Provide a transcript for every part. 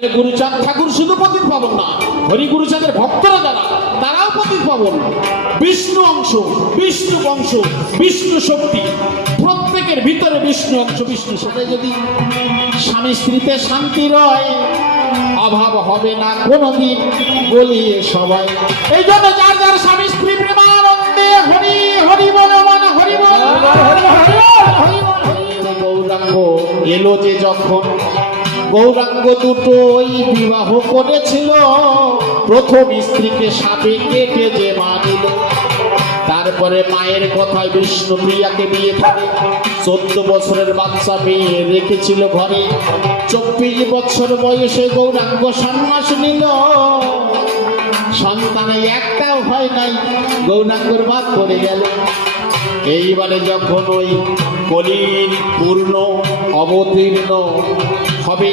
গুরুচাঁদ ঠাকুর শুধু পতিত পাবন না হরি গুরুচাঁদের ভক্তরা যারা তারাও পতিত পাবন বিষ্ণু অংশ বিষ্ণু বংশ বিষ্ণু শক্তি প্রত্যেকের ভিতরে বিষ্ণু অংশ বিষ্ণু সেটা যদি স্বামী স্ত্রীতে শান্তি রয় অভাব হবে না কোনোদিন বলিয়ে সবাই। এই জন্য যার যার স্বামী স্ত্রী প্রেমানন্দে হরি হরি বল হরি বল হরি বল, হরি বল, হরি বল, এলো যে যখন গৌরাঙ্গ দুটোই বিবাহ করেছিল। প্রথম স্ত্রীকে সাপে কেটে যে মানিল তারপরে মায়ের কথায় বিষ্ণুপ্রিয়াকে বিয়ে করে। চোদ্দ বছরের বাচ্চা মেয়ে রেখেছিল ঘরে। চব্বিশ বছর বয়সে গৌরাঙ্গ সন্ন্যাস নিল। সন্তানে একটাও হয় নাই। গৌরাঙ্গর বাদ পড়ে গেল। এইবারে যখন ওই কলির পূর্ণ, অবতীর্ণ হবে,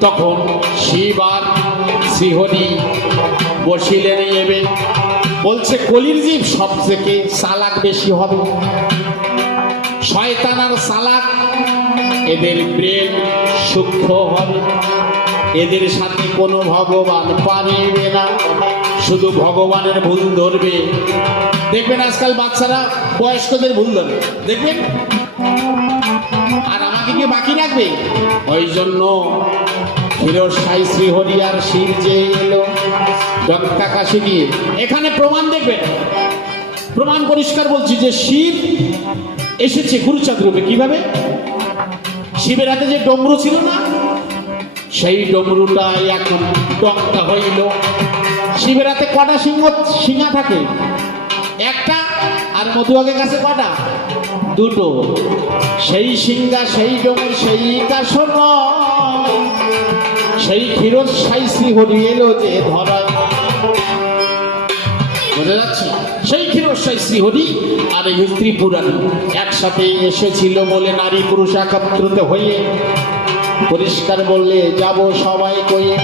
তখন শিব আর শ্রীহরি বসিলেন এবে। বলছে, কলির জীব সব থেকে সালাক বেশি হবে? শয়তান আর সালাক, এদের প্রেম সূক্ষ্ম হবে। এদের সাথে কোনো ভগবান পারিবে না। শুধু ভগবানের ভুল ধরবে দেখবেন আজকাল বাচ্চারা বয়স্কদের ভুল ধরবে দেখবেন? আর আমাকে কি বাকি রাখবে? ওই জন্য ফিরোজ সাই শ্রীহরি আর শিব যে এলো ডক্কা কাশি নিয়ে এখানে প্রমাণ দেখবেন। প্রমাণ পরিষ্কার বলছি যে শিব এসেছে গুরুচাঁদ রূপে। কীভাবে? শিবের হাতে যে ডমরু ছিল না, সেই ডমরুটা এখন ডক্কা হইল। শিবের হাতে কটা সিংহ, সিংহা থাকে? একটা আর মধুবাগের কাছে কটা? দুটো। সেই সিংহা, সেই ডমর সেই কাশন সেই ক্ষীরোদ সাই শ্রীহরি এলো যে ধরা। বোঝা যাচ্ছে? সেই ক্ষীরসাই শ্রীহরি আর এই স্ত্রী পুরাণ একসাথে এসেছিল বলে নারী পুরুষ একত্রিত হয়ে। পরিষ্কার বললে, যাব সবাই কয়ে।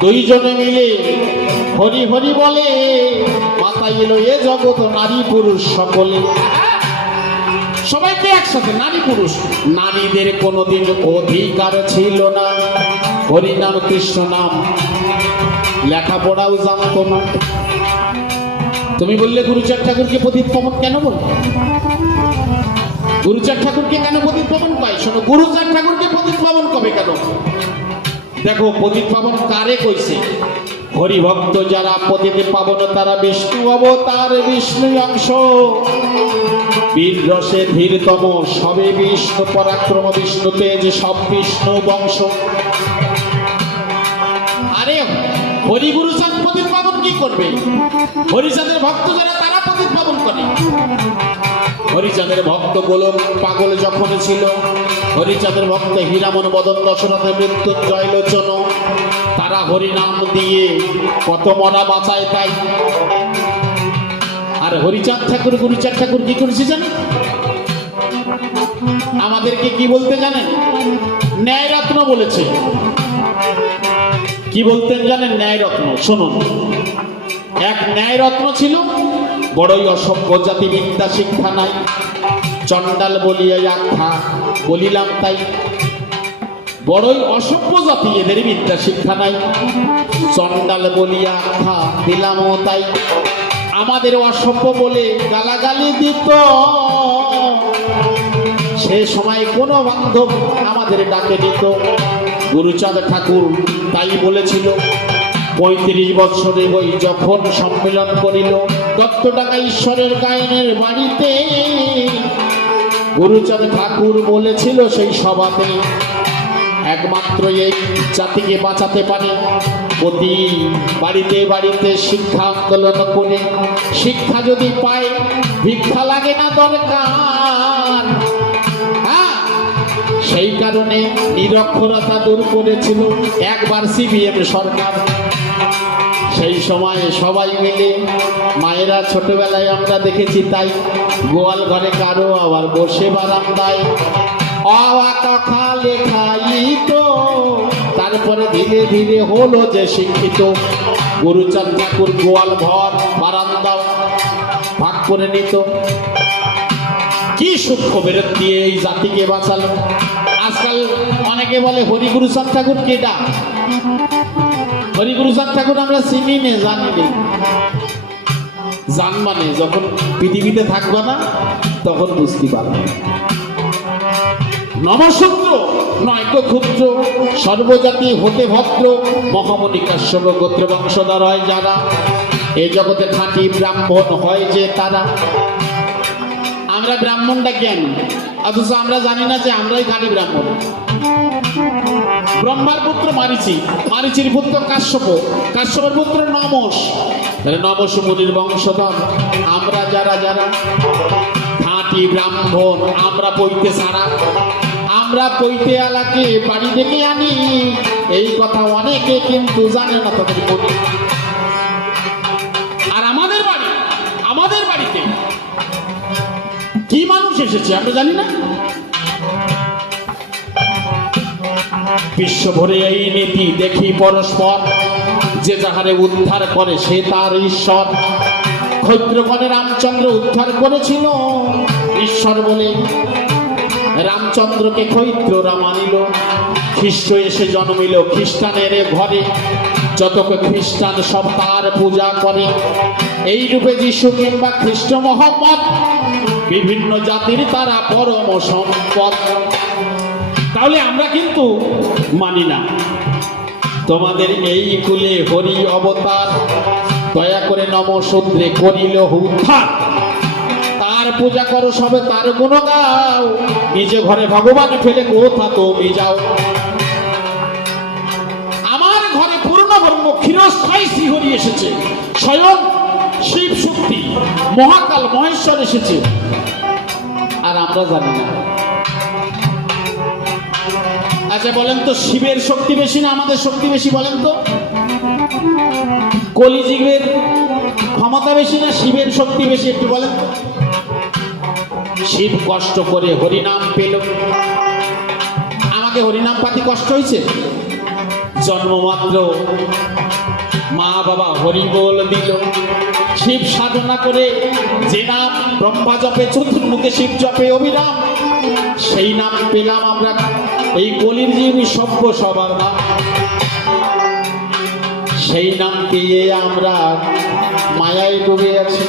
দুইজনে মিলে হরি হরি বলে মাথায় এলো এ জগৎ, নারী পুরুষ সকলে। সবাইকে একসাথে, নারী পুরুষ। নারীদের কোনোদিন অধিকার ছিল না। হরি নাম, কৃষ্ণ নাম। লেখাপড়াও জানতো না। তুমি বললে, গুরুচাঁদ ঠাকুরকে প্রদীপ পবন কেন বল গুরুচার ঠাকুরকে কেন প্রদীপ পবন পাই শোনো গুরুচার ঠাকুরকে প্রদীপ পবন কবে কেন? দেখো, প্রদীপ পাবন কারে কইছে? হরিভক্ত যারা পতিতে পাবন, তারা বিষ্ণু অবতার, বিষ্ণু অংশ। বীর রসে ধীরতম, সবে বিষ্ণু, পরাক্রম বিষ্ণু, তেজ সব বিষ্ণু বংশ। আরে, হরিগুরু হরিগুরুচাঁদ প্রদীপ পাবন কি করবে? হরিচাঁদের ভক্ত যারা, তারা প্রদীপ পাবন করে। হরিচাঁদের ভক্ত গোলক পাগল যখন ছিল হরিচাঁদের ভক্ত হীরামন বদন দশরথের মৃত্যুঞ্জয় লোচন তারা হরিনাম দিয়ে কত মরা বাঁচায় তাই। আর হরিচাঁদ ঠাকুর, গুরুচাঁদ ঠাকুর কি করেছে জানেন? আমাদেরকে কি বলতে জানেন? ন্যায় রত্ন বলেছে। কি বলতেন জানেন? ন্যায় রত্ন শুনুন। এক ন্যায় রত্ন ছিল, বড়ই অসভ্য জাতি বিদ্যা শিক্ষা নাই। চণ্ডাল বলিয়া আখ্যা। বলিলাম তাই। বড়ই অসভ্য জাতি, এদের বিদ্যা শিক্ষা নাই। চণ্ডাল বলিয়া আখ্যা দিলামও তাই। আমাদের অসভ্য বলে গালাগালি দিত। সে সময় কোনো বান্ধব আমাদের ডাকে দিত। গুরুচাঁদ ঠাকুর তাই বলেছিল, পঁয়ত্রিশ বছরে ওই যখন সম্মেলন করিল দত্তটাকা ঈশ্বরের গায়নের বাড়িতে গুরুচাঁদ ঠাকুর বলেছিল সেই সভাতে, একমাত্র এই জাতিকে বাঁচাতে পারে। প্রতি বাড়িতে বাড়িতে শিক্ষা আন্দোলন করে, শিক্ষা যদি পায়, ভিক্ষা লাগে না দরকার। হ্যাঁ সেই কারণে নিরক্ষরতা দূর করেছিল একবার সিবিএম সরকার। সেই সময় সবাই মিলে মায়েরা ছোটবেলায় আমরা দেখেছি তাই গোয়াল ঘরে কারও আবার বসে বারান্দায়। অওয়া কথা তারপরে ধীরে ধীরে হলো যে শিক্ষিত। গুরুচাঁদ ঠাকুর গোয়াল ঘর বারান্দা ভাগ করে নিত। কি সূক্ষ্ম বেরত দিয়ে এই জাতিকে বাঁচালো? আজকাল অনেকে বলে হরিগুরুচাঁদ ঠাকুর কেডা হরিগুরুচাঁদ ঠাকুর আমরা চিনি নে, জানি নে। জানবা নে, যখন পৃথিবীতে থাকবা না, তখন বুঝতে পারবে। নমসূত্র নয়ক ক্ষুদ্র, সর্বজাতি হতে ভদ্র মহামণি কাশ্যপ গোত্র বংশধর হয় যারা। এই জগতে খাঁটি ব্রাহ্মণ হয় যে তারা। আমরা ব্রাহ্মণটা কেন? অথচ আমরা জানি না যে আমরাই খাঁটি ব্রাহ্মণ। ব্রহ্মার পুত্র মারিচি। মারিচির পুত্র কাশ্যপ। কাশ্যপের পুত্র নমস। নমস মুনির বংশধর। আমরা যারা যারা খাঁটি ব্রাহ্মণ, আমরা পইতে ছাড়া আমরা পইতে আলাকে বাড়ি ডেকে আনি। এই কথা অনেকে কিন্তু জানে না তাদের মনে এসেছে, আমরা জানি না। বিশ্ব ভরে এই নীতি দেখি পরস্পর, যে যাহারে উদ্ধার করে সে তার ঈশ্বর। ক্ষৈত্রগণে রামচন্দ্র উদ্ধার করেছিল, ঈশ্বর বলে রামচন্দ্রকে ক্ষৈত্ররা মানিল খ্রিস্ট এসে জন্মিল খ্রিস্টানের ঘরে। যতক খ্রিস্টান সব তার পূজা করে এই রূপে যিশু কিংবা খ্রিস্ট মোহাম্মদ বিভিন্ন জাতির তারা পরম সম্পদ। তাহলে আমরা কিন্তু মানি না। তোমাদের এই কুলে হরি অবতার, দয়া করে নমশূদ্রে করিল উদ্ধার। তার পূজা করো সবে তার গুণ গাও নিজে ঘরে ভগবান ফেলে কোথা তুমি যাও? আমার ঘরে পূর্ণ ব্রহ্ম ক্ষীরস্থায়ী শ্রীহরি এসেছে। স্বয়ং শিব শক্তি, মহাকাল মহেশ্বর এসেছে। আর আমরা জানি না। আচ্ছা বলেন তো, শিবের শক্তি বেশি না আমাদের শক্তি বেশি, বলেন তো? কলিযুগের ক্ষমতা বেশি না শিবের শক্তি বেশি, একটু বলেন শিব কষ্ট করে হরিনাম পেল। আমাকে হরিনাম পাতি কষ্ট হয়েছে? জন্মমাত্র মা বাবা হরি বল দিল। শিব সাধনা করে যে নাম ব্রহ্মা জপে, চতুর্মুখে শিব জপে, অবিরাম। সেই নাম পেলাম আমরা। এই কলির জীবী সভ্য সবার নাম। সেই নাম পেয়ে আমরা মায়ায় ডুবে আছি।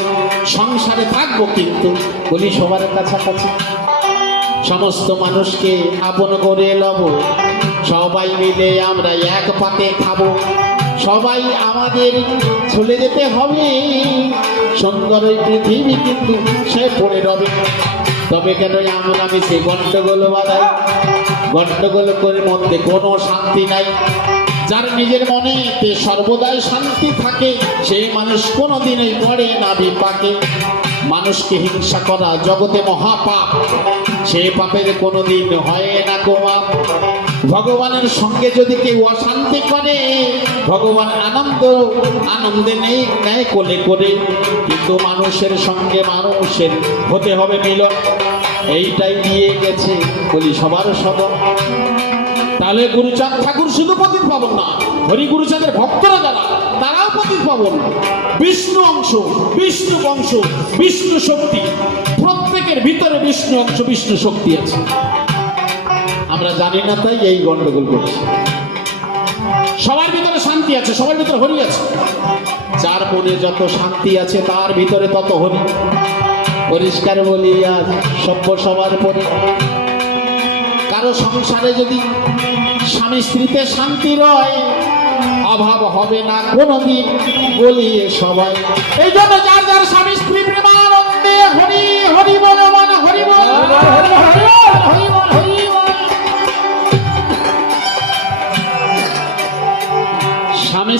সংসারে থাকব কিন্তু, বলি সবার কাছাকাছি। সমস্ত মানুষকে আপন করে লব। সবাই মিলে আমরা এক পাতে খাব। সবাই আমাদের চলে যেতে হবে। সুন্দর ওই পৃথিবী কিন্তু সে পড়ে রবে। তবে কেন আমরা মিশে গন্ডগোল বাঁধাই? গন্ডগোল করে মধ্যে কোনো শান্তি নাই। যার নিজের মনে মনেতে সর্বদাই শান্তি থাকে, সেই মানুষ কোনোদিনই পড়ে না বিপাকে। মানুষকে হিংসা করা জগতে মহাপাপ। সে পাপের কোনোদিন হয় না গোমা ভগবানের সঙ্গে যদি কেউ অশান্তি করে, ভগবান আনন্দ, আনন্দে নেই নেয় কোলে করে কিন্তু মানুষের সঙ্গে মানুষের হতে হবে মিলন। এইটাই দিয়ে গেছে বলি সবার সদর তাহলে গুরুচাঁদ ঠাকুর শুধু পতিত পাবন না হরি গুরুচাঁদের ভক্তরা যারা, তারাও পতিত পাবন। বিষ্ণু অংশ, বিষ্ণু বংশ, বিষ্ণু শক্তি, প্রত্যেকের ভিতরে বিষ্ণু অংশ, বিষ্ণু শক্তি আছে। আমরা জানি না তাই এই গন্ডগোল করছি। সবার ভিতরে শান্তি আছে, সবার ভিতরে হরি আছে। যার মনে যত শান্তি আছে, তার ভিতরে তত হরি। পরিষ্কার বলি, আজ সভ্য সবার পরে কারও সংসারে যদি স্বামী স্ত্রীতে শান্তি রয়, অভাব হবে না কোনোদিন বলিয়ে সবাই। এই জন্য যার যার স্বামী স্ত্রী প্রেমানন্দে হরি হরি বল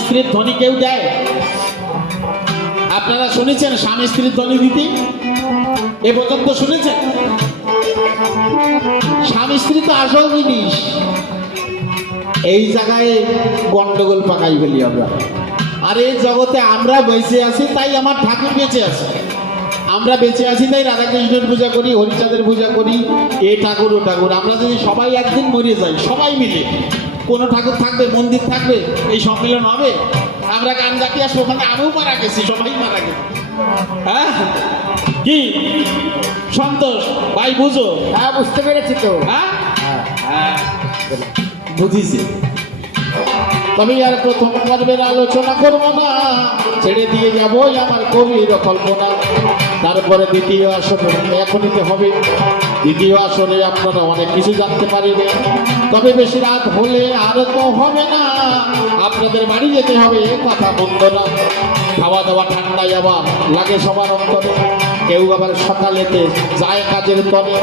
স্ত্রীর ধ্বনি কেউ দেয়? আপনারা শুনেছেন স্বামী স্ত্রীর ধ্বনি দিতে? এ পর্যন্ত শুনেছেন? স্বামী স্ত্রী তো আসল জিনিস। এই জায়গায় গন্ডগোল পাকাই বলি আমরা। আর এই জগতে আমরা বেঁচে আছি, তাই আমার ঠাকুর বেঁচে আছে। আমরা বেঁচে আছি, তাই রাধাকৃষ্ণের পূজা করি, হরিচাঁদের পূজা করি, এ ঠাকুর, ও ঠাকুর। আমরা যদি সবাই একদিন মরে যাই, সবাই মিলে। কোনো ঠাকুর থাকবে মন্দির থাকবে এই সম্মেলন হবে? আমরা গান গাতি আসব ওখানে আমিও মারা গেছি সবাই মারা গেছি। হ্যাঁ? কি? সন্তোষ ভাই বুঝো? হ্যাঁ বুঝতে পেরেছি তো। হ্যাঁ? হ্যাঁ হ্যাঁ। বুঝিছি তবে আর প্রথম পর্বের আলোচনা করব না। ছেড়ে দিয়ে যাব আমার কবির কল্পনা। তারপরে দ্বিতীয় আসরে এখনইতে হবে। দ্বিতীয় আসরে আপনারা অনেক কিছু জানতে পারবেন। তবে বেশি রাত হলে আর তো হবে না। আপনাদের বাড়ি যেতে হবে কথা বন্ধ না। খাওয়া দাওয়া ঠান্ডায় আবার লাগে সবার অন্তরে। কেউ আবার সকালেতে যায় কাজের তরে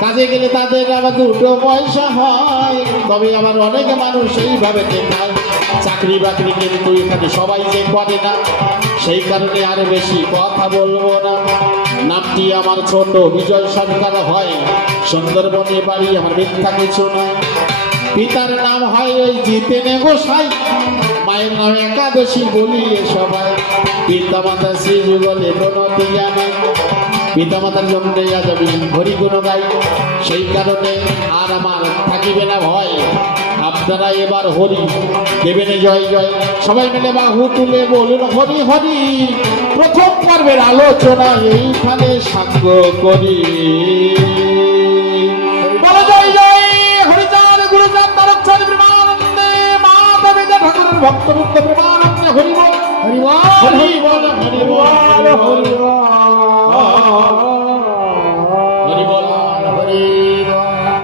কাজে গেলে তাদের আবার দুটো পয়সা হয়। তবে আবার অনেক মানুষ এইভাবে দেখায়। চাকরি বাকরি কিন্তু এখানে সবাই যে করে না। সেই কারণে আরও বেশি কথা বলব না। নামটি আমার ছোট, বিজয় সরকার হয়। সুন্দরবনে বাড়ি আমার মিথ্যা কিছু নয় পিতার নাম হয় ওই জিতেনে গোসাই। মায়ের নাম একাদশী বলি সবাই। পিতা মাতা শ্রী যুগলে কোনো দিয়া নাই পিতা মাতার জন্য আজ আমি হরি গুণ গাই। সেই কারণে আর আমার থাকিবে না ভয়। আপনারা এবার হরি। দেবেন জয় জয়। সবাই মিলে বাহু তুলে বলুন হরি হরি। প্রথম পর্বের আলোচনা এইখানে সাঙ্গ করি। বলো জয় জয়। হরিচাঁদ গুরুচাঁদ তারকচাঁদ প্রেমানন্দে মা দেবীদের ঠাকুরের ভক্তবৃন্দ প্রেমানন্দে হরি বল হরি বল হরি